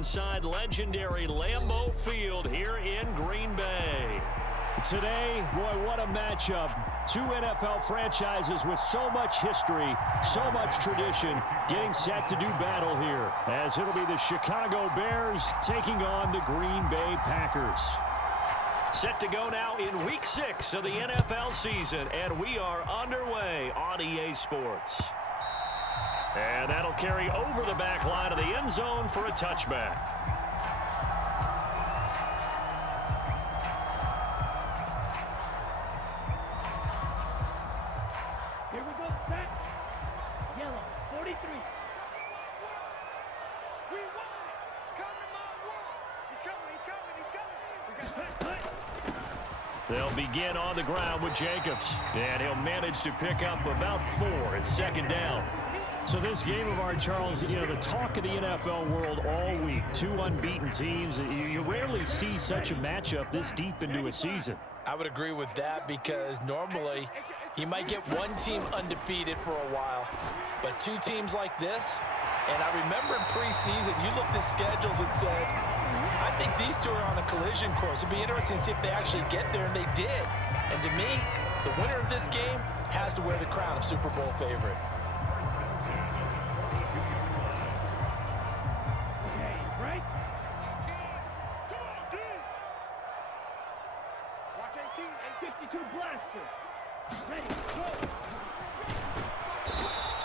inside legendary Lambeau Field here in Green Bay. Today, boy, what a matchup. Two NFL franchises with so much history, so much tradition, getting set to do battle here, as it'll be the Chicago Bears taking on the Green Bay Packers. Set to go now in Week 6 of the NFL season, and we are underway on EA Sports. And that'll carry over the back line of the end zone for a touchback. Here we go, set. Yellow, 43. We won it. Come to my world. He's coming. They'll begin on the ground with Jacobs, and he'll manage to pick up about 4 at second down. So this game of art, Charles, you know, the talk of the NFL world all week. Two unbeaten teams. You rarely see such a matchup this deep into a season. I would agree with that because normally you might get one team undefeated for a while, but two teams like this, and I remember in preseason you looked at schedules and said, I think these two are on a collision course. It'd be interesting to see if they actually get there, and they did. And to me, the winner of this game has to wear the crown of Super Bowl favorite.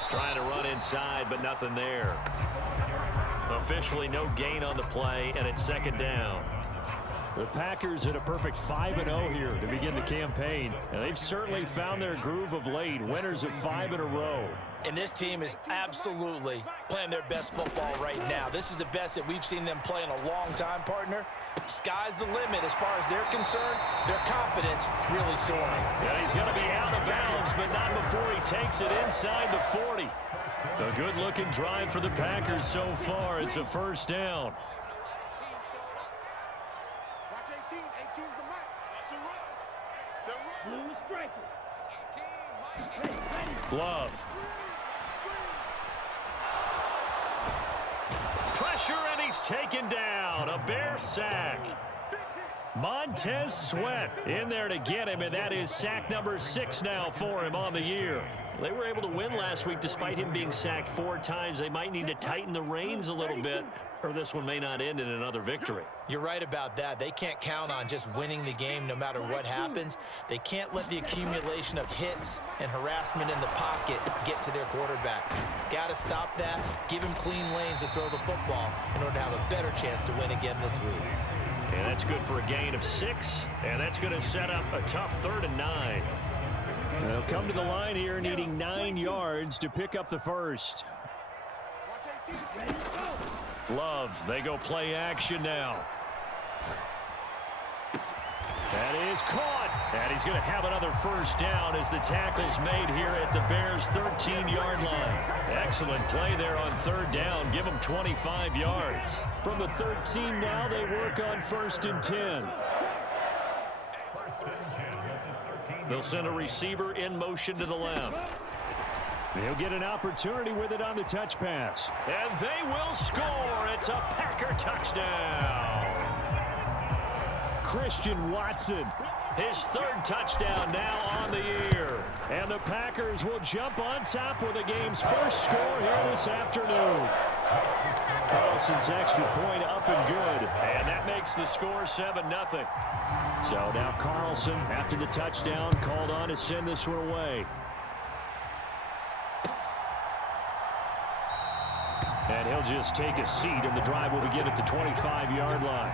Trying to run inside, but nothing there. Officially no gain on the play, and it's second down. The Packers at a perfect 5-0 here to begin the campaign. And they've certainly found their groove of late, winners of 5 in a row. And this team is absolutely playing their best football right now. This is the best that we've seen them play in a long time, partner. Sky's the limit as far as they're concerned. Their confidence really soaring. Yeah, he's going to be out of bounds, but not before he takes it inside the 40. A good-looking drive for the Packers so far. It's a first down. Love. Pressure, and he's taken down. A Bear sack. Montez Sweat in there to get him, and that is sack number 6 now for him on the year. They were able to win last week despite him being sacked 4 times. They might need to tighten the reins a little bit, or this one may not end in another victory. You're right about that. They can't count on just winning the game no matter what happens. They can't let the accumulation of hits and harassment in the pocket get to their quarterback. Got to stop that, give him clean lanes to throw the football in order to have a better chance to win again this week. And that's good for a gain of 6, and that's going to set up a tough 3rd and 9. They'll come to the line here needing 9 yards to pick up the first. Love, they go play action now. That is caught, and he's going to have another first down as the tackle's made here at the Bears' 13-yard line. Excellent play there on 3rd down. Give them 25 yards. From the 13 now, they work on 1st and 10. They'll send a receiver in motion to the left. They'll get an opportunity with it on the touch pass. And they will score. It's a Packer touchdown. Christian Watson. His 3rd touchdown now on the year. And the Packers will jump on top with the game's first score here this afternoon. Carlson's extra point up and good. And that makes the score 7-0. So now Carlson, after the touchdown, called on to send this one away. And he'll just take a seat, and the drive will begin at the 25-yard line.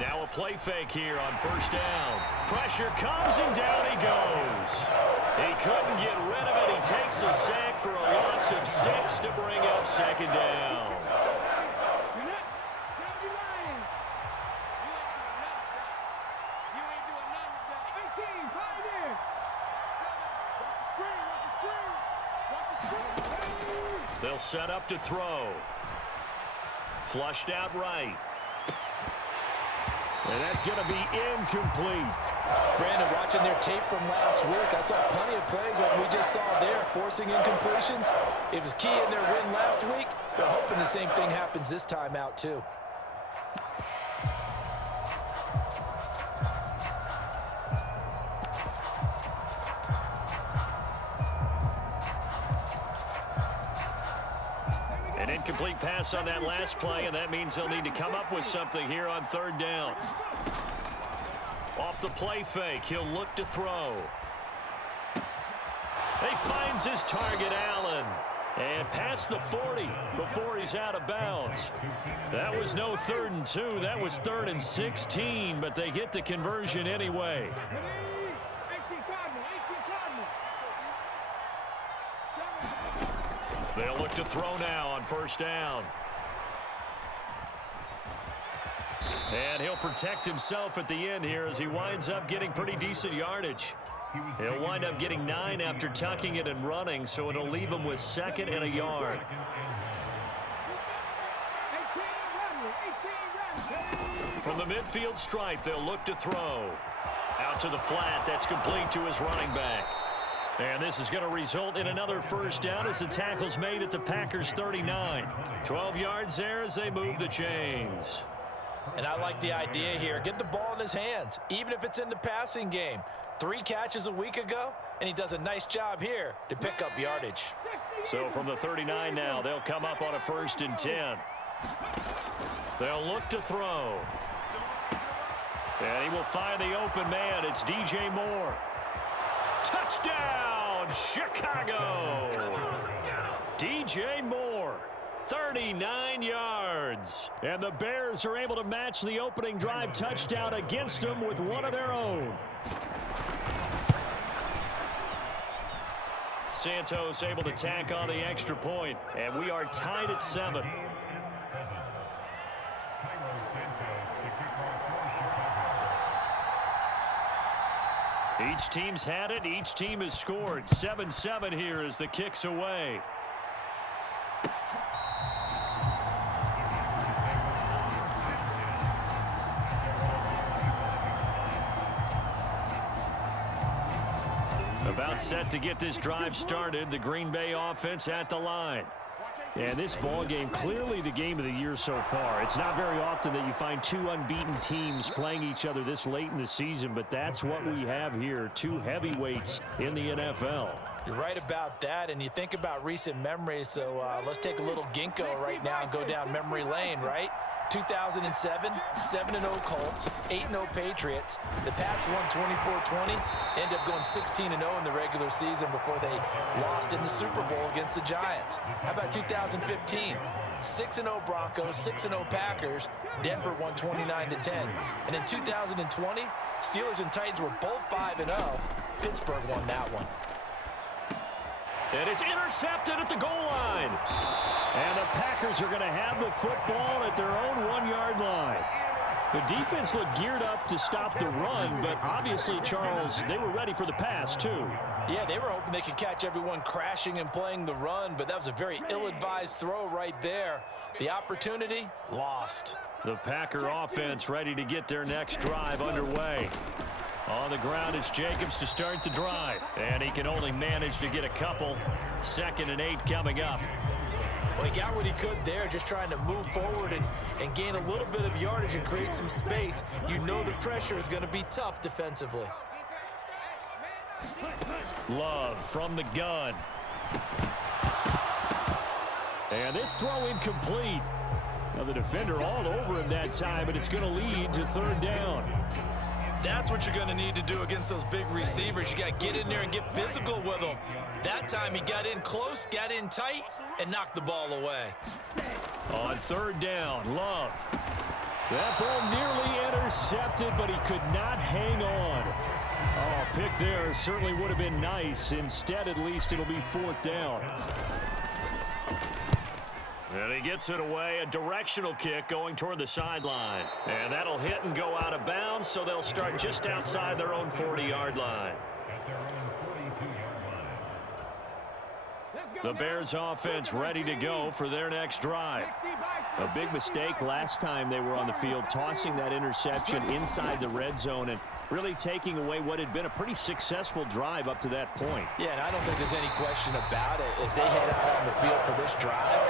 Now a play fake here on 1st down. Pressure comes, and down he goes. He couldn't get rid of it. He takes a sack for a loss of 6 to bring up 2nd down. They'll set up to throw. Flushed out right. And that's going to be incomplete. Brandon, watching their tape from last week, I saw plenty of plays like we just saw there, forcing incompletions. It was key in their win last week. They're hoping the same thing happens this time out, too. An incomplete pass on that last play, and that means they'll need to come up with something here on third down. Off the play fake, he'll look to throw. He finds his target, Allen. And past the 40 before he's out of bounds. That was no 3rd and 2. That was 3rd and 16, but they get the conversion anyway. They'll look to throw now on first down. And he'll protect himself at the end here as he winds up getting pretty decent yardage. He'll wind up getting 9 after tucking it and running, so it'll leave him with 2nd and a yard. From the midfield stripe, they'll look to throw. Out to the flat, that's complete to his running back. And this is going to result in another first down as the tackle's made at the Packers' 39. 12 yards there as they move the chains. And I like the idea here. Get the ball in his hands, even if it's in the passing game. 3 catches a week ago, and he does a nice job here to pick up yardage. So from the 39 now, they'll come up on a 1st and 10. They'll look to throw. And he will find the open man. It's DJ Moore. Touchdown, Chicago! DJ Moore. 39 yards. And the Bears are able to match the opening drive touchdown against them with one of their own. Santos able to tack on the extra point, and we are tied at 7. Each team's had it. Each team has scored. 7-7 here as the kick's away. About set to get this drive started. The Green Bay offense at the line. And this ball game, clearly the game of the year so far. It's not very often that you find 2 unbeaten teams playing each other this late in the season, but that's what we have here. 2 heavyweights in the NFL. You're right about that, and you think about recent memories, so let's take a little ginkgo right now and go down memory lane, right? 2007, 7-0 Colts, 8-0 Patriots. The Pats won 24-20, ended up going 16-0 in the regular season before they lost in the Super Bowl against the Giants. How about 2015? 6-0 Broncos, 6-0 Packers. Denver won 29-10. And in 2020, Steelers and Titans were both 5-0. Pittsburgh won that one. And it's intercepted at the goal line. And the Packers are going to have the football at their own 1-yard line. The defense looked geared up to stop the run, but obviously, Charles, they were ready for the pass, too. Yeah, they were hoping they could catch everyone crashing and playing the run, but that was a very ill-advised throw right there. The opportunity, lost. The Packer offense ready to get their next drive underway. On the ground, it's Jacobs to start the drive. And he can only manage to get a couple. 2nd and 8 coming up. Well, he got what he could there, just trying to move forward and gain a little bit of yardage and create some space. You know the pressure is going to be tough defensively. Love from the gun. And this throw incomplete. Now the defender all over him that time, but it's going to lead to 3rd down. That's what you're going to need to do against those big receivers. You got to get in there and get physical with them. That time he got in close, got in tight, and knocked the ball away. On 3rd down, Love. That ball nearly intercepted, but he could not hang on. Oh, pick there certainly would have been nice. Instead, at least it'll be 4th down. And he gets it away, a directional kick going toward the sideline. And that'll hit and go out of bounds, so they'll start just outside their own 40-yard line. The Bears offense ready to go for their next drive. A big mistake last time they were on the field, tossing that interception inside the red zone and really taking away what had been a pretty successful drive up to that point. Yeah, and I don't think there's any question about it. As they head out on the field for this drive,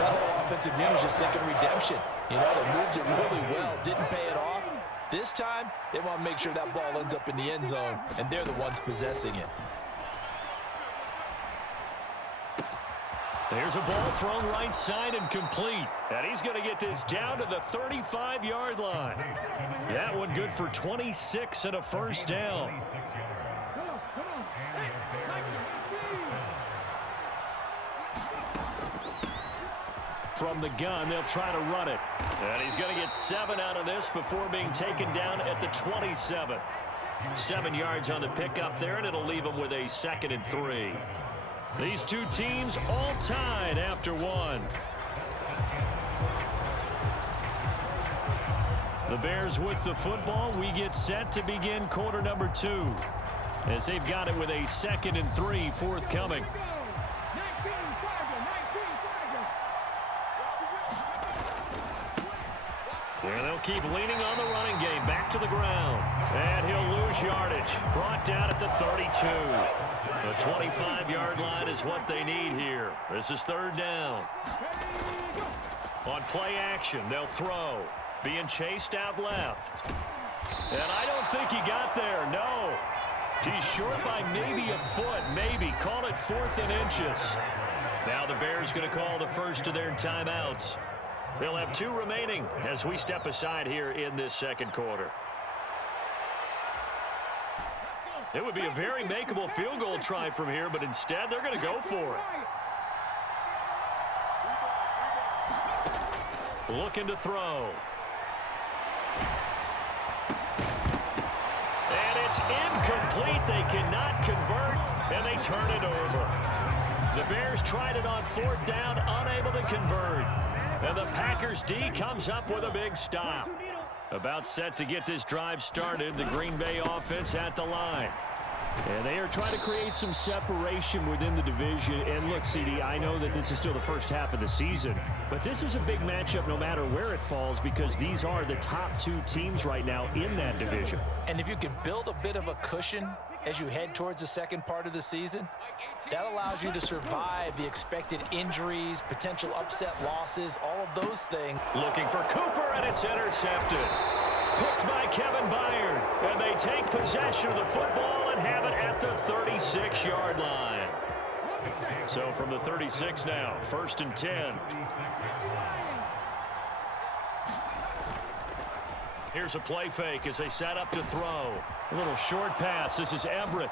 that whole offensive unit is just thinking redemption. You know, they moved it really well, didn't pay it off. This time, they want to make sure that ball ends up in the end zone, and they're the ones possessing it. There's a ball thrown right side and complete. And he's going to get this down to the 35-yard line. That one good for 26 and a first down. From the gun, they'll try to run it. And he's going to get 7 out of this before being taken down at the 27. 7 yards on the pickup there, and it'll leave him with a 2nd and 3. These two teams all tied after one. The Bears with the football. We get set to begin quarter number 2. As they've got it with a 2nd and 3 forthcoming. And they'll keep leaning on the running game. Back to the ground. And he'll lose yardage. Brought down at the 32. The 25-yard line is what they need here. This is 3rd down. On play action, they'll throw. Being chased out left. And I don't think he got there. No. He's short by maybe a foot. Maybe. Call it 4th and inches. Now the Bears going to call the first of their timeouts. They'll have 2 remaining as we step aside here in this 2nd quarter. It would be a very makeable field goal try from here, but instead they're going to go for it. Looking to throw. And it's incomplete. They cannot convert, and they turn it over. The Bears tried it on 4th down, unable to convert. And the Packers D comes up with a big stop. About set to get this drive started, the Green Bay offense at the line. And they are trying to create some separation within the division. And look, CD, I know that this is still the first half of the season, but this is a big matchup no matter where it falls because these are the top 2 teams right now in that division. And if you can build a bit of a cushion as you head towards the second part of the season, that allows you to survive the expected injuries, potential upset losses, all of those things. Looking for Cooper, and it's intercepted. Picked by Kevin Byard, and they take possession of the football and have it at the 36-yard line. So from the 36 now, 1st and 10. Here's a play fake as they set up to throw. A little short pass. This is Everett.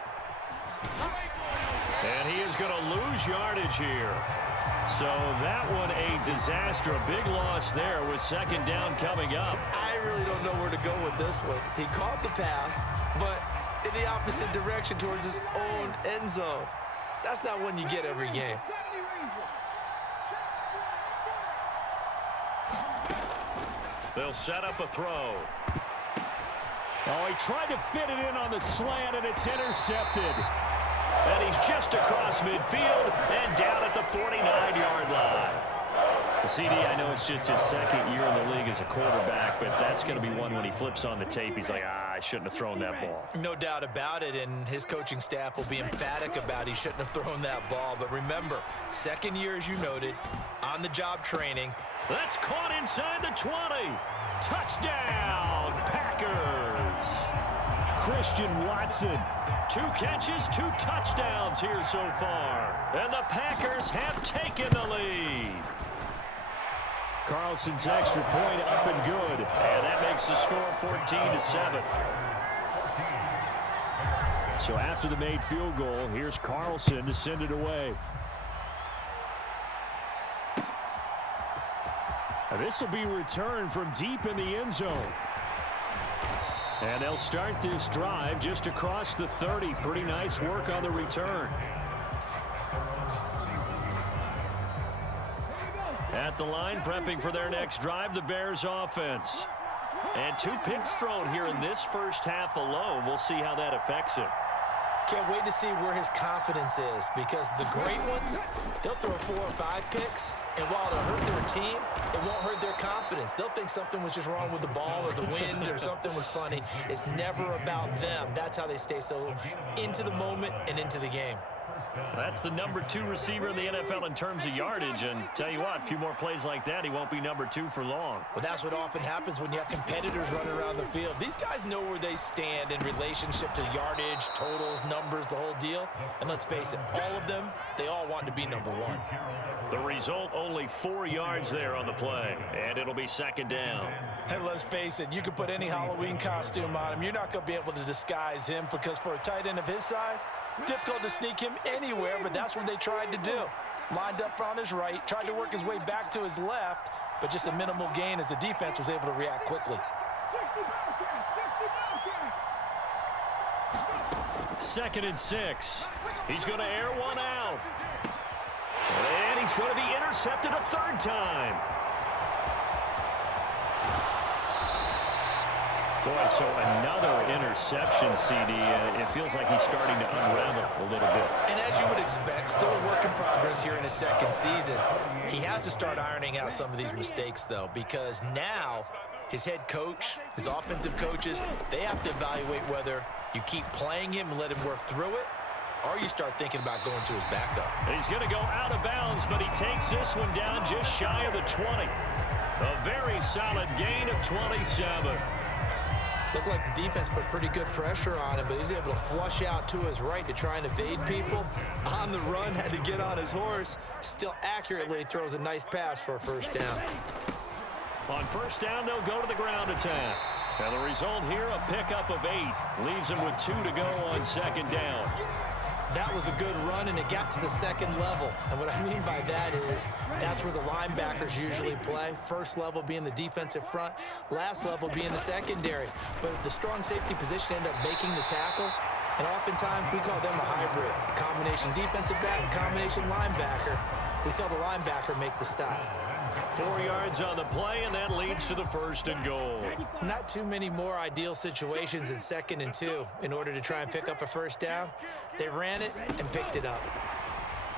And he is going to lose yardage here. So that one a disaster. A big loss there with 2nd down coming up. I really don't know where to go with this one. He caught the pass, but in the opposite direction towards his own end zone. That's not one you get every game. They'll set up a throw. Oh, he tried to fit it in on the slant, and it's intercepted. And he's just across midfield and down at the 49-yard line. CD, I know it's just his 2nd year in the league as a quarterback, but that's going to be one when he flips on the tape. He's like, I shouldn't have thrown that ball. No doubt about it, and his coaching staff will be emphatic about he shouldn't have thrown that ball. But remember, 2nd year, as you noted, on-the-job training. That's caught inside the 20. Touchdown, Packers. Christian Watson. 2 catches, 2 touchdowns here so far. And the Packers have taken the lead. Carlson's extra point up and good. And that makes the score 14-7. So after the made field goal, here's Carlson to send it away. This will be returned from deep in the end zone. And they'll start this drive just across the 30. Pretty nice work on the return. At the line, prepping for their next drive, the Bears offense. And 2 picks thrown here in this first half alone. We'll see how that affects it. Can't wait to see where his confidence is, because the great ones, they'll throw 4 or 5 picks, and while it'll hurt their team, it won't hurt their confidence. They'll think something was just wrong with the ball or the wind or something was funny. It's never about them. That's how they stay so into the moment and into the game. That's the number 2 receiver in the NFL in terms of yardage, and tell you what, a few more plays like that, he won't be number 2 for long. Well, that's what often happens when you have competitors running around the field. These guys know where they stand in relationship to yardage, totals, numbers, the whole deal. And let's face it, all of them, they all want to be number 1. The result, only 4 yards there on the play, and it'll be 2nd down. And let's face it, you can put any Halloween costume on him. You're not going to be able to disguise him, because for a tight end of his size, difficult to sneak him anywhere, but that's what they tried to do. Lined up on his right, tried to work his way back to his left, but just a minimal gain as the defense was able to react quickly. 2nd and 6. He's going to air one out. And he's going to be intercepted a 3rd time. Boy, so another interception, CD. It feels like he's starting to unravel a little bit. And as you would expect, still a work in progress here in his 2nd season. He has to start ironing out some of these mistakes, though, because now his head coach, his offensive coaches, they have to evaluate whether you keep playing him and let him work through it, or you start thinking about going to his backup. He's going to go out of bounds, but he takes this one down just shy of the 20. A very solid gain of 27. Looked like the defense put pretty good pressure on him, but he's able to flush out to his right to try and evade people. On the run, had to get on his horse. Still accurately throws a nice pass for a 1st down. On 1st down, they'll go to the ground attack. And the result here, a pickup of 8. Leaves him with 2 to go on 2nd down. That was a good run, and it got to the 2nd level. And what I mean by that is that's where the linebackers usually play. 1st level being the defensive front, last level being the secondary. But the strong safety position ended up making the tackle, and oftentimes we call them a hybrid. Combination defensive back, combination linebacker. We saw the linebacker make the stop. 4 yards on the play, and that leads to the 1st and goal. Not too many more ideal situations in 2nd and 2 in order to try and pick up a 1st down. They ran it and picked it up.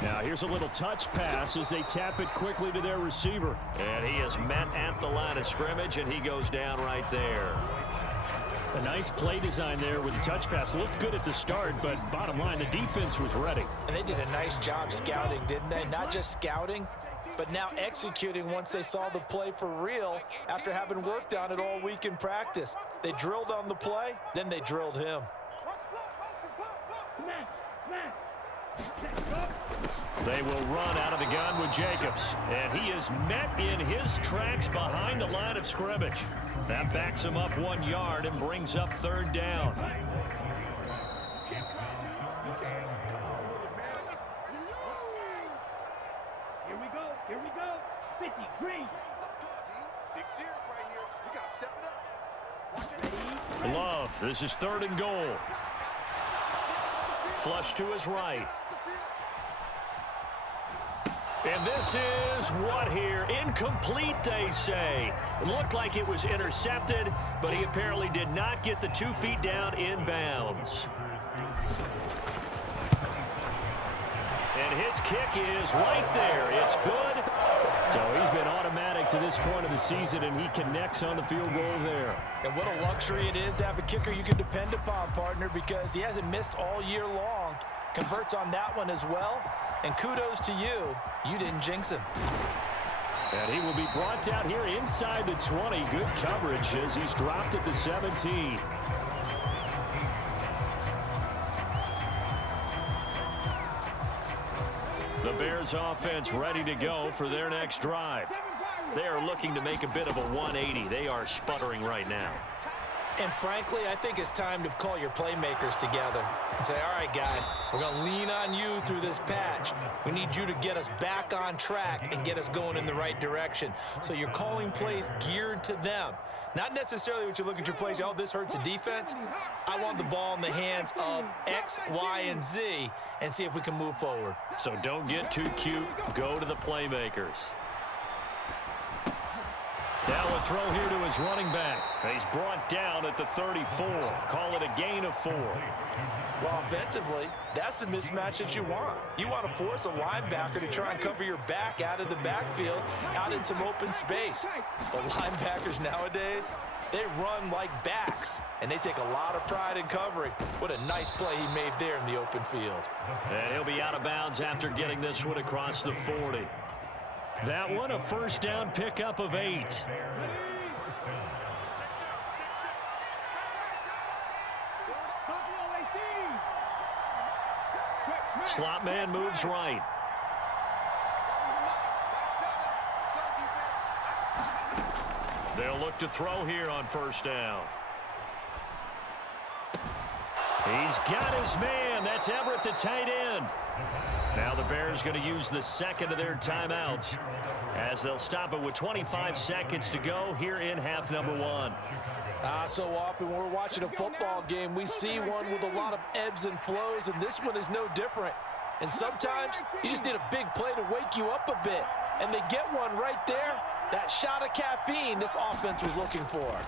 Now here's a little touch pass as they tap it quickly to their receiver. And he is met at the line of scrimmage, and he goes down right there. A nice play design there with the touch pass. Looked good at the start, but bottom line, the defense was ready. And they did a nice job scouting, didn't they? Not just scouting, but now executing once they saw the play for real after having worked on it all week in practice. They drilled on the play, then they drilled him. They will run out of the gun with Jacobs, and he is met in his tracks behind the line of scrimmage. That backs him up 1 yard and brings up 3rd down. Here we go. Here we go. 50, green. Big serious right here. We got to step it up. Love, this is 3rd and goal. Flush to his right. And this is what here? Incomplete, they say. It looked like it was intercepted, but he apparently did not get the 2 feet down in bounds. And his kick is right there. It's good. So he's been automatic to this point of the season, and he connects on the field goal there. And what a luxury it is to have a kicker you can depend upon, partner, because he hasn't missed all year long. Converts on that one as well. And kudos to you. You didn't jinx him. And he will be brought down here inside the 20. Good coverage as he's dropped at the 17. The Bears offense ready to go for their next drive. They are looking to make a bit of a 180. They are sputtering right now. And frankly, I think it's time to call your playmakers together and say, all right, guys, we're going to lean on you through this patch. We need you to get us back on track and get us going in the right direction. So you're calling plays geared to them. Not necessarily what you look at your plays, oh, this hurts the defense. I want the ball in the hands of X, Y, and Z and see if we can move forward. So don't get too cute. Go to the playmakers. Now a throw here to his running back. He's brought down at the 34. Call it a gain of 4. Well, offensively, that's the mismatch that you want. You want to force a linebacker to try and cover your back out of the backfield, out in some open space. But linebackers nowadays, they run like backs, and they take a lot of pride in covering. What a nice play he made there in the open field. And he'll be out of bounds after getting this one across the 40. That one a first down pickup of 8. Slot man moves right. They'll look to throw here on first down. He's got his man. That's Everett, the tight end. Now the Bears going to use the second of their timeouts as they'll stop it with 25 seconds to go here in half number 1. So often when we're watching a football game, we see one with a lot of ebbs and flows, and this one is no different. And sometimes you just need a big play to wake you up a bit. And they get one right there. That shot of caffeine this offense was looking for.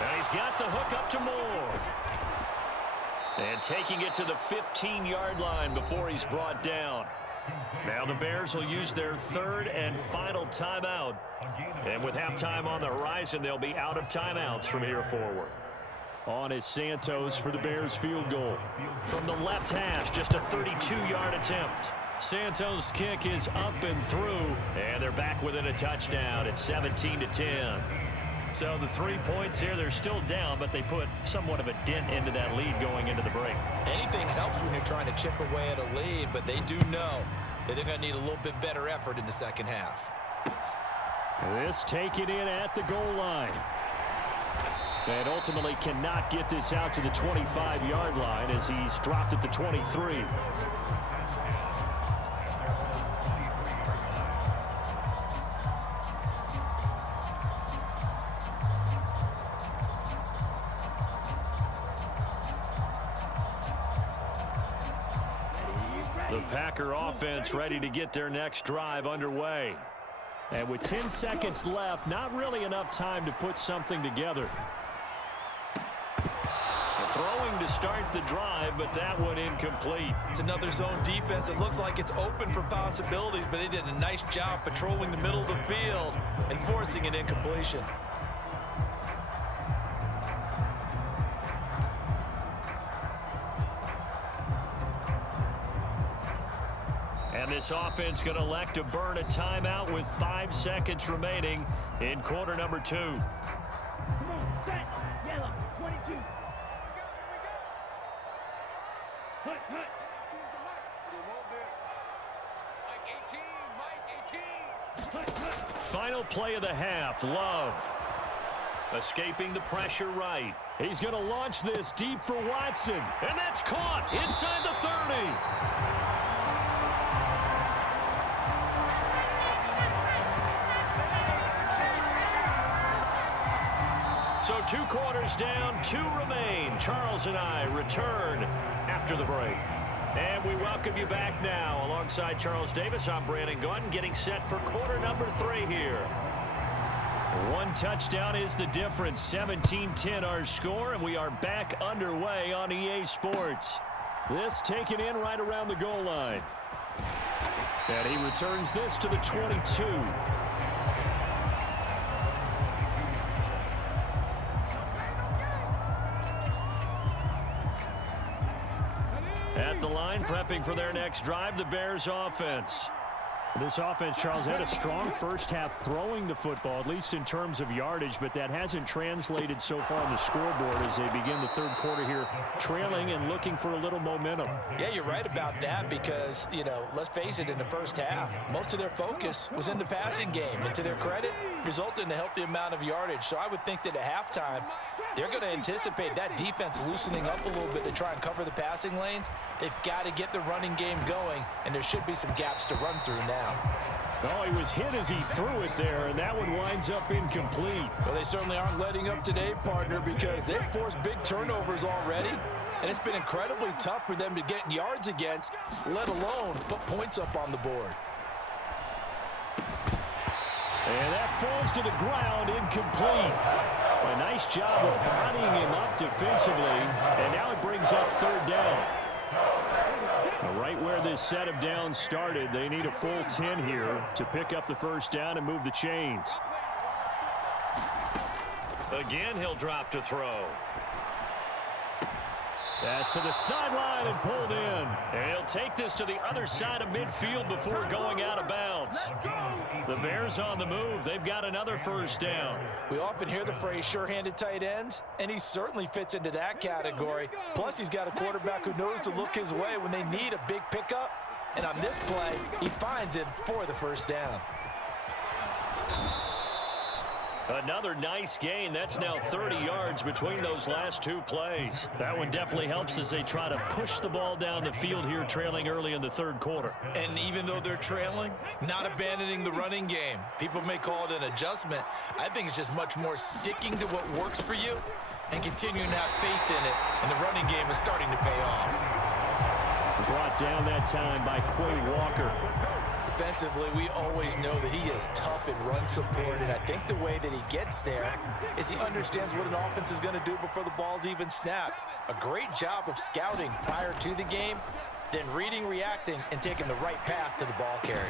And he's got the hook up to Moore. And taking it to the 15-yard line before he's brought down. Now the Bears will use their third and final timeout. And with halftime on the horizon, they'll be out of timeouts from here forward. On is Santos for the Bears field goal. From the left hash, just a 32-yard attempt. Santos' kick is up and through, and they're back within a touchdown at 17-10. So the 3 points here, they're still down, but they put somewhat of a dent into that lead going into the break. Anything helps when you're trying to chip away at a lead, but they do know that they're going to need a little bit better effort in the second half. This taken in at the goal line. And ultimately cannot get this out to the 25-yard line as he's dropped at the 23. The Packer offense ready to get their next drive underway. And with 10 seconds left, not really enough time to put something together. Throwing to start the drive, but that one incomplete. It's another zone defense. It looks like it's open for possibilities, but they did a nice job patrolling the middle of the field and forcing an incompletion. And this offense going to elect to burn a timeout with 5 seconds remaining in quarter number 2. Come on, set, yellow, 22. Hut, hut. Hut, hut. Final play of the half, Love. Escaping the pressure right. He's going to launch this deep for Watson. And that's caught inside the 30. So 2 quarters down, 2 remain. Charles and I return after the break. And we welcome you back now. Alongside Charles Davis, I'm Brandon Gaudin, getting set for quarter number 3 here. 1 touchdown is the difference. 17-10 our score, and we are back underway on EA Sports. This taken in right around the goal line. And he returns this to the 22. At the line, prepping for their next drive, the Bears offense. This offense, Charles, had a strong first half throwing the football, at least in terms of yardage, but that hasn't translated so far on the scoreboard as they begin the third quarter here, trailing and looking for a little momentum. Yeah, you're right about that because, you know, let's face it, in the first half, most of their focus was in the passing game. And to their credit, resulted in a healthy amount of yardage. So I would think that at halftime, they're going to anticipate that defense loosening up a little bit to try and cover the passing lanes. They've got to get the running game going, and there should be some gaps to run through now. Oh, he was hit as he threw it there, and that one winds up incomplete. Well, they certainly aren't letting up today, partner, because they've forced big turnovers already, and it's been incredibly tough for them to get yards against, let alone put points up on the board. And that falls to the ground, incomplete. A nice job of bodying him up defensively, and now it brings up third down. Right where this set of downs started, they need a full 10 here to pick up the first down and move the chains. Again, he'll drop to throw. That's to the sideline and pulled in. And he'll take this to the other side of midfield before going out of bounds. The Bears on the move. They've got another first down. We often hear the phrase sure-handed tight ends, and he certainly fits into that category. Plus, he's got a quarterback who knows to look his way when they need a big pickup. And on this play, he finds it for the first down. Another nice gain. That's now 30 yards between those last two plays. That one definitely helps as they try to push the ball down the field here, trailing early in the third quarter. And even though they're trailing, not abandoning the running game. People may call it an adjustment. I think it's just much more sticking to what works for you and continuing to have faith in it. And the running game is starting to pay off. Brought down that time by Quay Walker. Defensively, we always know that he is tough in run support, and I think the way that he gets there is he understands what an offense is going to do before the ball's even snapped. A great job of scouting prior to the game, then reading, reacting, and taking the right path to the ball carrier.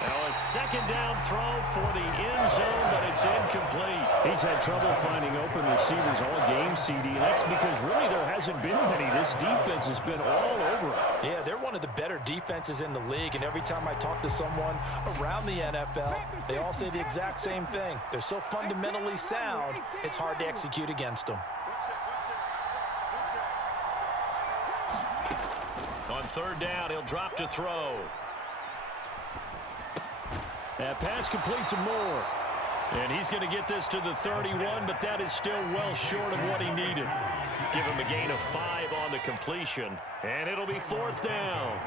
Now a second down throw for the end zone, but it's incomplete. He's had trouble finding open receivers all game, CD, and that's because really there hasn't been many. This defense has been all over him. Yeah, they're one of the better defenses in the league, and every time I talk to someone around the NFL, they all say the exact same thing. They're so fundamentally sound, it's hard to execute against them. On third down, he'll drop to throw. That pass complete to Moore. And he's going to get this to the 31, but that is still well short of what he needed. Give him a gain of 5 on the completion, and it'll be fourth down.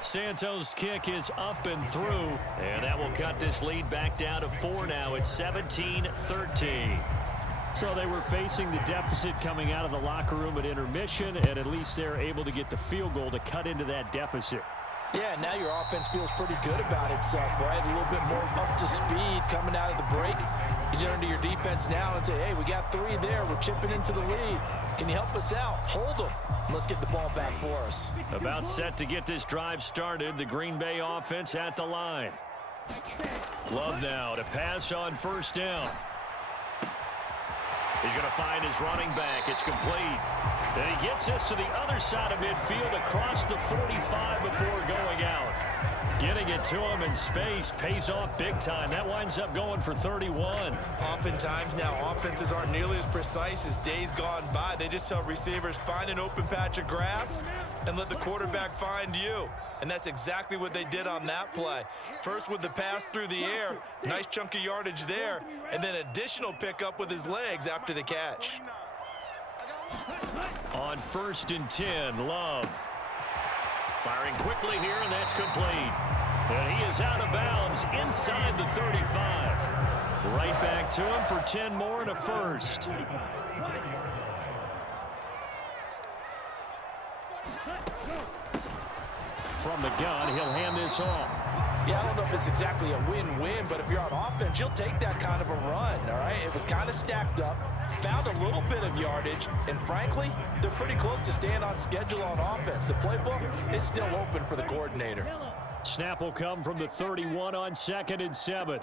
Santos' kick is up and through, and that will cut this lead back down to 4 now. It's 17-13. So they were facing the deficit coming out of the locker room at intermission, and at least they're able to get the field goal to cut into that deficit. Yeah, now your offense feels pretty good about itself, right? A little bit more up to speed coming out of the break. You turn to your defense now and say, hey, we got 3 there. We're chipping into the lead. Can you help us out? Hold them. Let's get the ball back for us. About set to get this drive started. The Green Bay offense at the line. Love now to pass on first down. He's going to find his running back. It's complete. And he gets this to the other side of midfield across the 45 before going out. Getting it to him in space pays off big time. That winds up going for 31. Oftentimes now, offenses aren't nearly as precise as days gone by. They just tell receivers, find an open patch of grass and let the quarterback find you. And that's exactly what they did on that play. First with the pass through the air, nice chunk of yardage there, and then additional pickup with his legs after the catch. On 1st and 10, Love. Firing quickly here, and that's complete. And he is out of bounds inside the 35. Right back to him for 10 more and a first. From the gun, he'll hand this off. Yeah, I don't know if it's exactly a win-win, but if you're on offense, you'll take that kind of a run, all right? It was kind of stacked up, found a little bit of yardage, and frankly, they're pretty close to staying on schedule on offense. The playbook is still open for the coordinator. Snap will come from the 31 on 2nd and 7.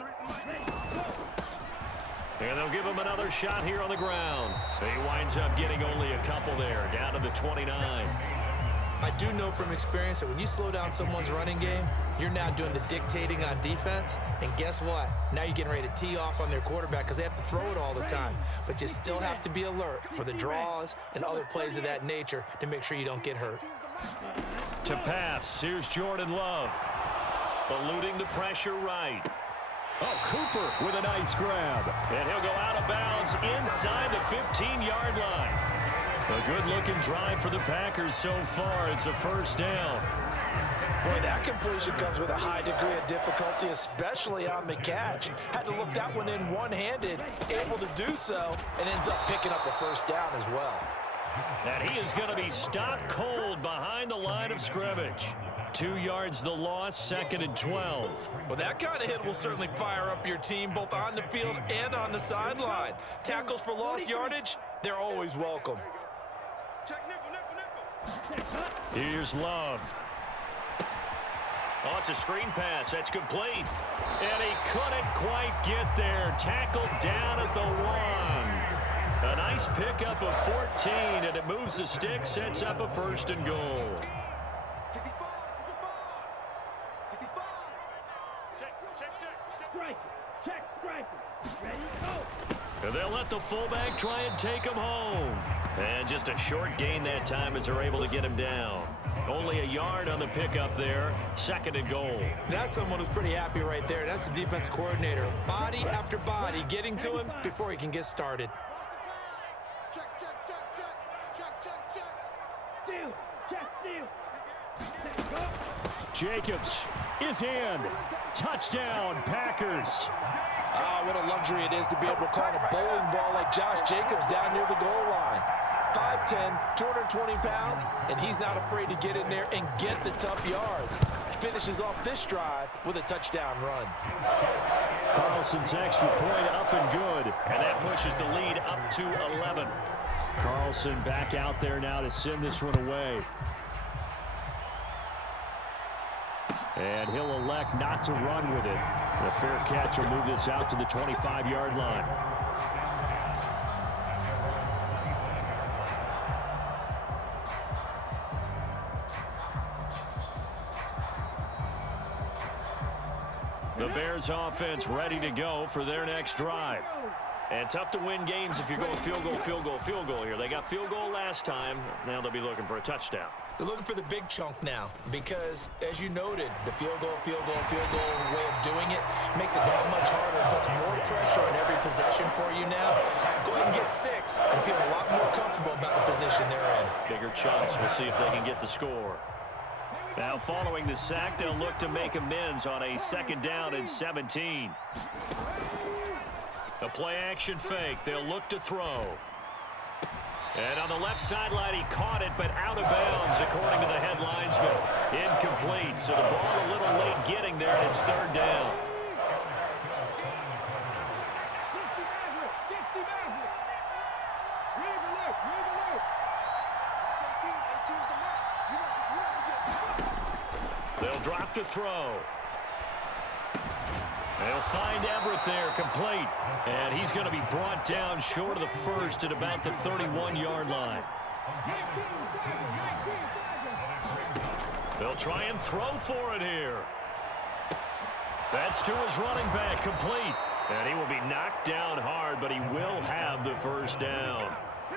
And they'll give him another shot here on the ground. He winds up getting only a couple there, down to the 29. I do know from experience that when you slow down someone's running game, you're now doing the dictating on defense. And guess what? Now you're getting ready to tee off on their quarterback because they have to throw it all the time. But you still have to be alert for the draws and other plays of that nature to make sure you don't get hurt. To pass, here's Jordan Love. Eluding the pressure right. Oh, Cooper with a nice grab. And he'll go out of bounds inside the 15-yard line. A good-looking drive for the Packers so far. It's a first down. Boy, that completion comes with a high degree of difficulty, especially on the catch. Had to look that one in one-handed, able to do so, and ends up picking up a first down as well. And he is going to be stopped cold behind the line of scrimmage. 2 yards the loss, 2nd and 12. Well, that kind of hit will certainly fire up your team both on the field and on the sideline. Tackles for lost yardage, they're always welcome. Check nickel. Here's Love. Oh, it's a screen pass. That's complete. And he couldn't quite get there. Tackled down at the 1. A nice pickup of 14, and it moves the stick, sets up a 1st and goal. 65. Check, striker. Ready, go. And they'll let the fullback try and take him home. And just a short gain that time as they're able to get him down. Only a yard on the pickup there. 2nd and goal. That's someone who's pretty happy right there. That's the defense coordinator. Body after body getting to him before he can get started. Check. Steal. Check, steal. Check, go. Jacobs is in. Touchdown, Packers. Ah, what a luxury it is to be able to call a bowling ball like Josh Jacobs down near the goal line. 5'10", 220 pounds, and he's not afraid to get in there and get the tough yards. He finishes off this drive with a touchdown run. Carlson's extra point up and good. And that pushes the lead up to 11. Carlson back out there now to send this one away. And he'll elect not to run with it. The fair catch will move this out to the 25-yard line. The Bears offense ready to go for their next drive. And tough to win games if you're going field goal here. They got field goal last time. Now they'll be looking for a touchdown. They're looking for the big chunk now because, as you noted, the field goal way of doing it makes it that much harder. It puts more pressure on every possession for you now. Go ahead and get 6 and feel a lot more comfortable about the position they're in. Bigger chunks. We'll see if they can get the score. Now following the sack, they'll look to make amends on a 2nd down and 17. The play action fake. They'll look to throw. And on the left sideline, he caught it, but out of bounds, according to the headlinesman. Incomplete, so the ball a little late getting there, and it's 3rd down. They'll drop to throw. They'll find Everett there, complete. And he's going to be brought down short of the 1st at about the 31-yard line. They'll try and throw for it here. That's to his running back, complete. And he will be knocked down hard, but he will have the 1st down.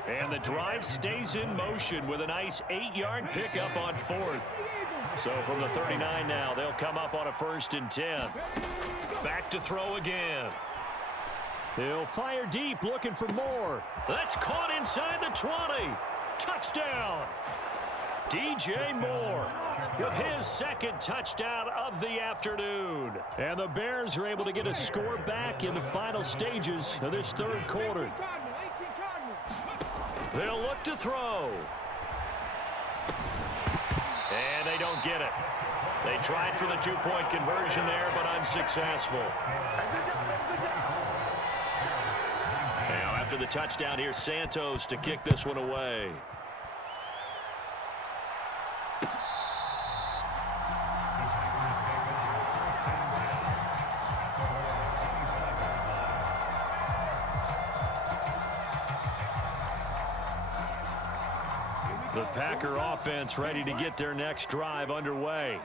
And the drive stays in motion with a nice 8-yard pickup on 4th. So from the 39 now, they'll come up on a 1st and 10. Back to throw again. He'll fire deep, looking for more. That's caught inside the 20. Touchdown. DJ Moore with his 2nd touchdown of the afternoon. And the Bears are able to get a score back in the final stages of this 3rd quarter. They'll look to throw. And they don't get it. They tried for the 2-point conversion there, but unsuccessful. Now, after the touchdown, here's Santos to kick this one away. The Packer offense ready to get their next drive underway.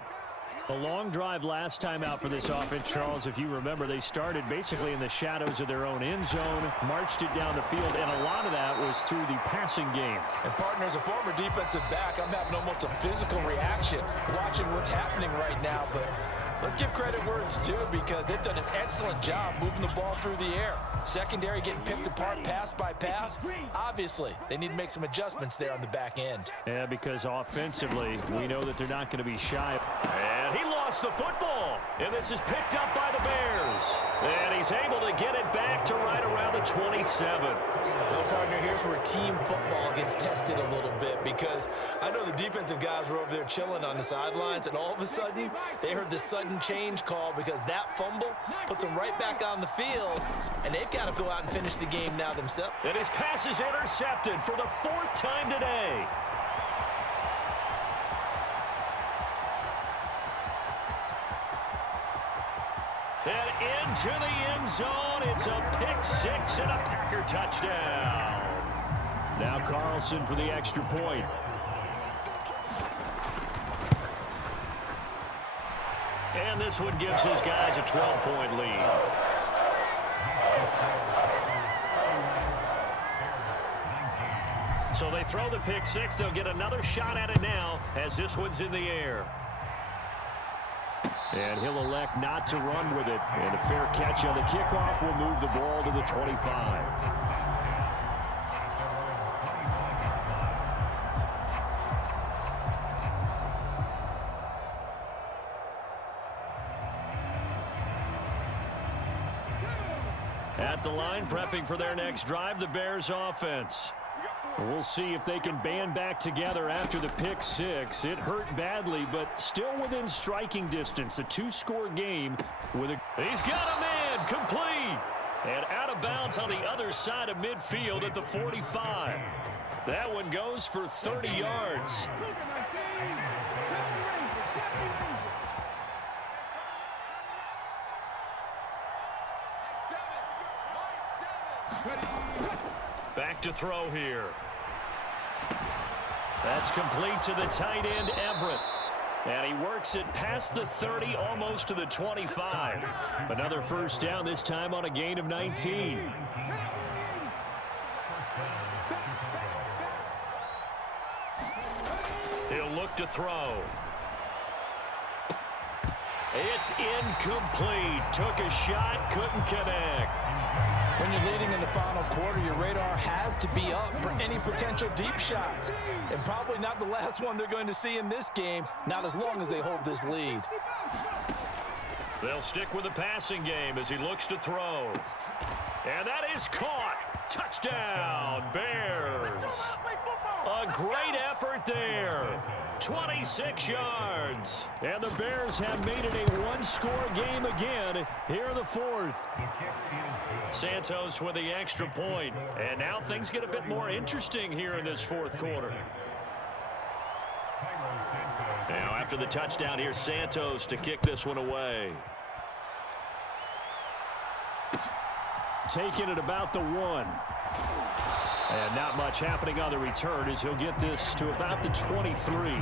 A long drive last time out for this offense, Charles. If you remember, they started basically in the shadows of their own end zone, marched it down the field, and a lot of that was through the passing game. And partner, as a former defensive back, I'm having almost a physical reaction watching what's happening right now. But let's give credit where it's due because they've done an excellent job moving the ball through the air. Secondary getting picked apart pass by pass. Obviously, they need to make some adjustments there on the back end. Yeah, because offensively, we know that they're not going to be shy. And he lost the football. And this is picked up by the Bears. And he's able to get it back to right around the 27. Well, partner, here's where team football gets tested a little bit, because I know the defensive guys were over there chilling on the sidelines, and all of a sudden, they heard the sudden change call because that fumble puts them right back on the field, and they've got to go out and finish the game now themselves. And his pass is intercepted for the 4th time today. And into the end zone, it's a pick 6 and a Packer touchdown. Now Carlson for the extra point. And this one gives his guys a 12-point lead. So they throw the pick 6. They'll get another shot at it now as this one's in the air. And he'll elect not to run with it. And a fair catch on the kickoff will move the ball to the 25. At the line, prepping for their next drive, the Bears offense. We'll see if they can band back together after the pick 6. It hurt badly, but still within striking distance. A 2-score game with a... He's got a man, complete. And out of bounds on the other side of midfield at the 45. That one goes for 30 yards. Back to throw here. That's complete to the tight end, Everett. And he works it past the 30, almost to the 25. Another first down, this time on a gain of 19. He'll look to throw. It's incomplete. Took a shot, couldn't connect. When you're leading in the final quarter, your radar has to be up for any potential deep shots. And probably not the last one they're going to see in this game, not as long as they hold this lead. They'll stick with the passing game as he looks to throw. And that is caught. Touchdown, Bears. A great effort there. 26 yards. And the Bears have made it a 1-score game again here in the 4th. Santos with the extra point. And now things get a bit more interesting here in this 4th quarter. Now after the touchdown, here's Santos to kick this one away. Taking it about the 1. And not much happening on the return as he'll get this to about the 23.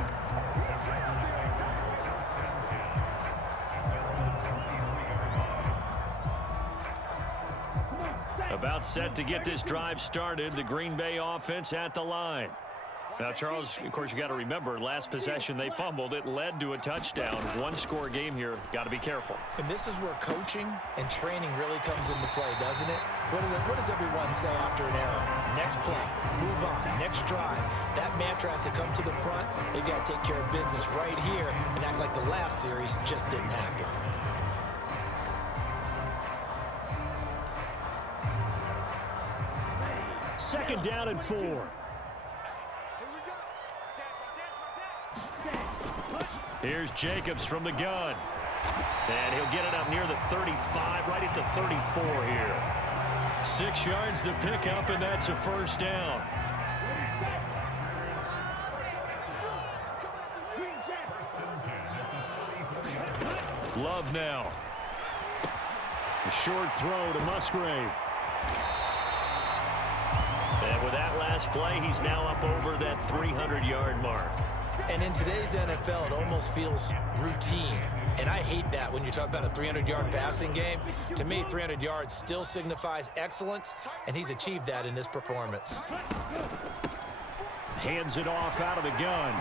About set to get this drive started. The Green Bay offense at the line. Now, Charles, of course, you got to remember, last possession they fumbled. It led to a touchdown. 1-score game here. Got to be careful. And this is where coaching and training really comes into play, doesn't it? What does everyone say after an error? Next play, move on, next drive. That mantra has to come to the front. They've got to take care of business right here and act like the last series just didn't happen. Second down and 4. Here's Jacobs from the gun. And he'll get it up near the 35, right at the 34 here. 6 yards the pickup, and that's a first down. Love now. A short throw to Musgrave. And with that last play, he's now up over that 300-yard mark. And in today's NFL, it almost feels routine. And I hate that when you talk about a 300-yard passing game. To me, 300 yards still signifies excellence, and he's achieved that in this performance. Hands it off out of the gun.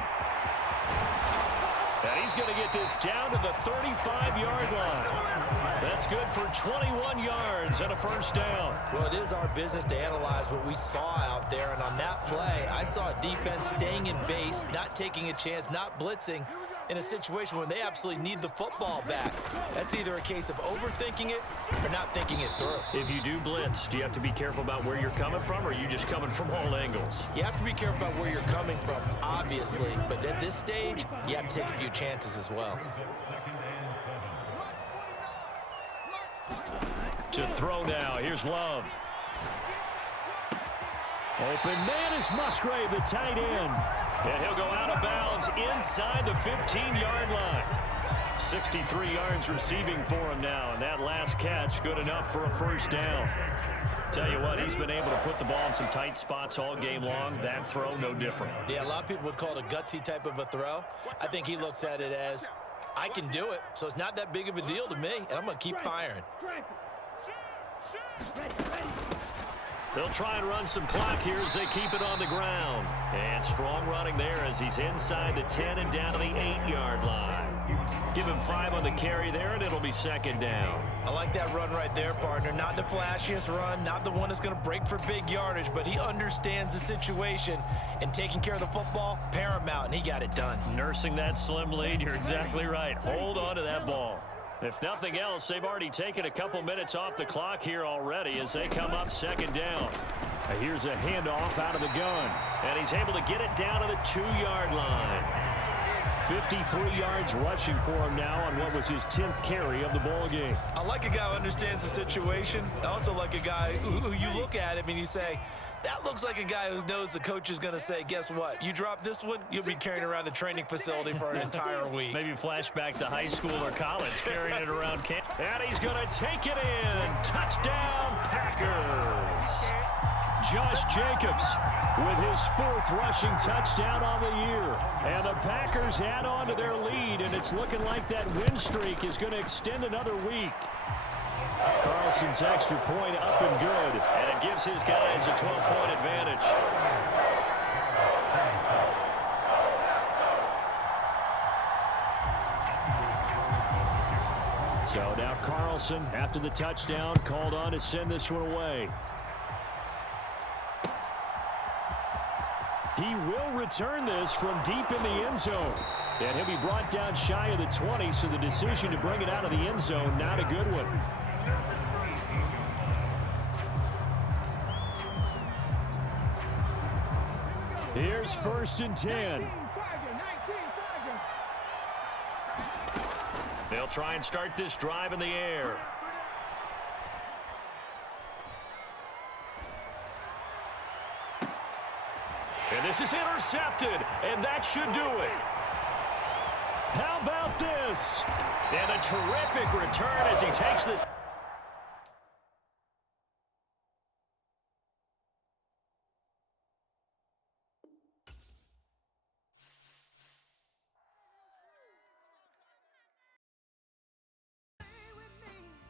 And he's going to get this down to the 35-yard line. That's good for 21 yards and a first down. Well, it is our business to analyze what we saw out there. And on that play, I saw a defense staying in base, not taking a chance, not blitzing, in a situation when they absolutely need the football back. That's either a case of overthinking it or not thinking it through. If you do blitz, do you have to be careful about where you're coming from, or are you just coming from all angles? You have to be careful about where you're coming from, obviously, but at this stage, you have to take a few chances as well. To throw now, here's Love. Open man is Musgrave, the tight end. And he'll go out of bounds inside the 15-yard line. 63 yards receiving for him now, and that last catch good enough for a first down. Tell you what, he's been able to put the ball in some tight spots all game long. That throw, no different. Yeah, a lot of people would call it a gutsy type of a throw. I think he looks at it as, I can do it, so it's not that big of a deal to me, and I'm going to keep firing. They'll try and run some clock here as they keep it on the ground. And strong running there as he's inside the 10 and down to the 8-yard line. Give him 5 on the carry there, and it'll be second down. I like that run right there, partner. Not the flashiest run, not the one that's going to break for big yardage, but he understands the situation, and taking care of the football, paramount, and he got it done. Nursing that slim lead, you're exactly right. Hold on to that ball. If nothing else, they've already taken a couple minutes off the clock here already as they come up second down. Here's a handoff out of the gun. And he's able to get it down to the 2-yard line. 53 yards rushing for him now on what was his 10th carry of the ball game. I like a guy who understands the situation. I also like a guy who you look at him and you say, that looks like a guy who knows the coach is going to say, guess what? You drop this one, you'll be carrying around the training facility for an entire week. Maybe flashback to high school or college, carrying it around camp. And he's going to take it in. Touchdown, Packers. Josh Jacobs with his 4th rushing touchdown on the year. And the Packers add on to their lead, and it's looking like that win streak is going to extend another week. Carlson's extra point up and good. And it gives his guys a 12-point advantage. So now Carlson, after the touchdown, called on to send this one away. He will return this from deep in the end zone. And he'll be brought down shy of the 20, so the decision to bring it out of the end zone, not a good one. Here's 1st and 10. They'll try and start this drive in the air. And this is intercepted, and that should do it. How about this? And a terrific return as he takes this.